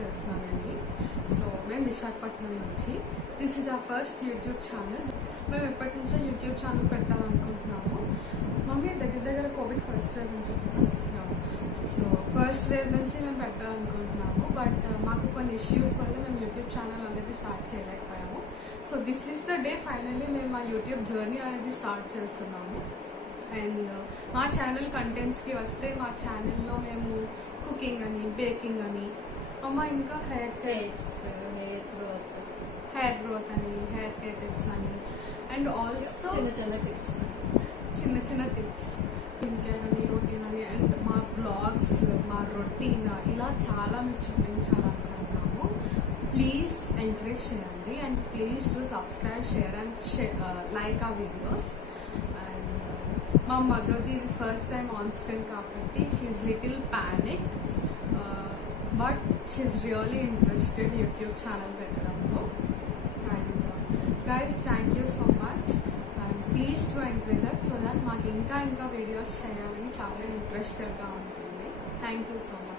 చేస్తున్నానండి. సో మేము విశాఖపట్నం నుంచి. This is our first YouTube channel. మేము ఎప్పటి నుంచో యూట్యూబ్ ఛానల్ పెట్టాలనుకుంటున్నాము. మమ్మీ దగ్గర కోవిడ్ ఫస్ట్ వేవ్ నుంచి సో ఫస్ట్ వేవ్ నుంచి మేము పెట్టాలనుకుంటున్నాము. బట్ మాకు కొన్ని ఇష్యూస్ వల్ల మేము యూట్యూబ్ ఛానల్ అనేది స్టార్ట్ చేయలేకపోయాము. So this is the day finally మేము మా యూట్యూబ్ జర్నీ అనేది స్టార్ట్ చేస్తున్నాము. అండ్ మా ఛానల్ కంటెంట్స్కి వస్తే మా ఛానల్లో మేము కుకింగ్ అని, బేకింగ్ అని, ఇంకా హెయిర్ గ్రోత్ అని, హెయిర్ కేర్ టిప్స్ అని, అండ్ ఆల్సో చిన్న చిన్న టిప్స్, స్కిన్ కేర్ అని, రొటీన్ అని, అండ్ మా బ్లాగ్స్, మా రొటీన్ ఇలా చాలా మీకు చూపించాలనుకుంటున్నాము. ప్లీజ్ ఎంకరేజ్ చేయండి and please do subscribe, share and like ఆ వీడియోస్. అండ్ మా మదర్ది ఇది ఫస్ట్ టైం ఆన్ స్క్రీన్ కాబట్టి she's little panic, but she's really interested YouTube channel పెట్టడంలో. And guys, thank you so much and please to encourage us so that మాకు ఇంకా videos చేయాలని చాలా ఇంట్రెస్టెడ్గా ఉంటుంది. Thank you so much.